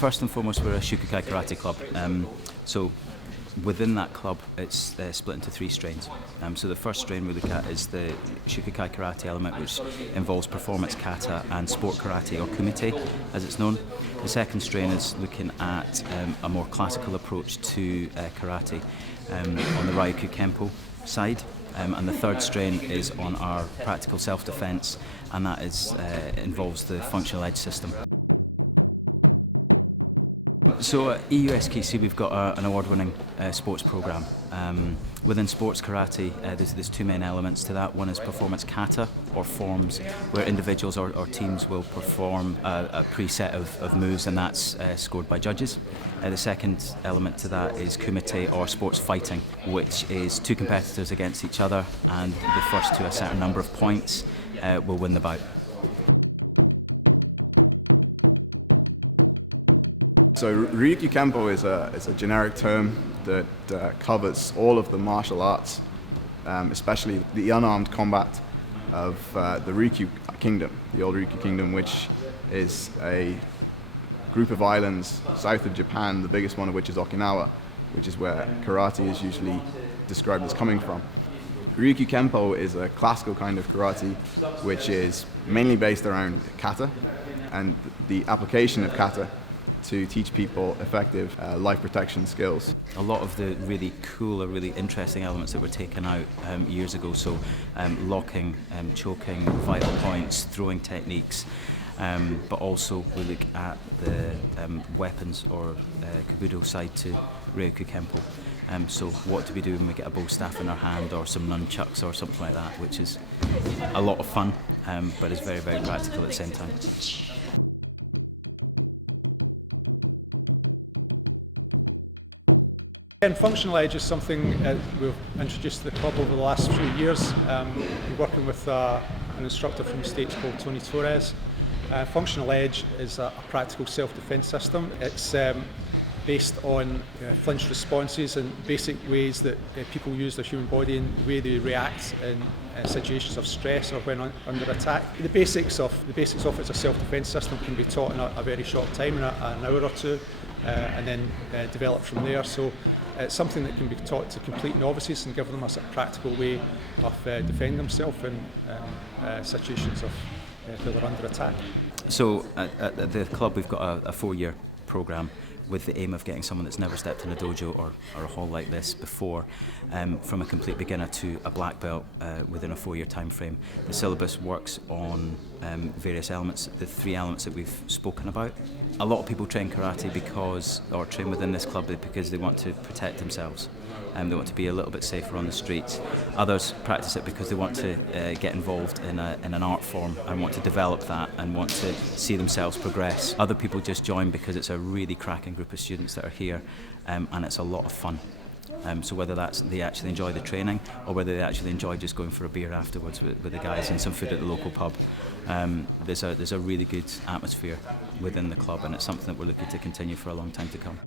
First and foremost, we're a Shukokai karate club. So within that club, it's split into three strains. So the first strain we look at is the Shukokai karate element, which involves performance kata and sport karate, or kumite as it's known. The second strain is looking at a more classical approach to karate on the Ryukyu Kempo side. And the third strain is on our practical self-defense, and that involves the functional edge system. So at EUSKC we've got an award-winning sports programme. Within sports karate there's two main elements to that. One is performance kata, or forms, where individuals or teams will perform a preset of moves, and that's scored by judges. The second element to that is kumite, or sports fighting, which is two competitors against each other, and the first to a certain number of points will win the bout. So Ryukyu Kempo is a generic term that covers all of the martial arts, especially the unarmed combat of the Ryukyu Kingdom, the old Ryukyu Kingdom, which is a group of islands south of Japan, the biggest one of which is Okinawa, which is where karate is usually described as coming from. Ryukyu Kempo is a classical kind of karate which is mainly based around kata and the application of kata to teach people effective life protection skills. A lot of the really cool or really interesting elements that were taken out years ago, so locking, choking, vital points, throwing techniques, but also we look at the weapons or kabudo side to Ryukyu Kempo. So what do we do when we get a bow staff in our hand, or some nunchucks or something like that, which is a lot of fun, but is very, very practical at the same time. And functional edge is something we've introduced to the club over the last few years. We're working with an instructor from the States called Tony Torres. Functional edge is a practical self-defense system. It's based on flinch responses and basic ways that people use their human body and the way they react in situations of stress or when under attack. The basics of it as a self-defense system can be taught in a very short time, in an hour or two, and then develop from there. So it's something that can be taught to complete novices and give them a sort of practical way of defending themselves in situations of where they're under attack. So at the club we've got a 4-year programme with the aim of getting someone that's never stepped in a dojo or a hall like this before, from a complete beginner to a black belt within a 4-year time frame. The syllabus works on various elements, the 3 elements that we've spoken about. A lot of people train karate or train within this club because they want to protect themselves. They want to be a little bit safer on the streets. Others practice it because they want to get involved in an art form and want to develop that and want to see themselves progress. Other people just join because it's a really cracking group of students that are here, and it's a lot of fun. So whether that's they actually enjoy the training, or whether they actually enjoy just going for a beer afterwards with the guys and some food at the local pub, there's a really good atmosphere within the club, and it's something that we're looking to continue for a long time to come.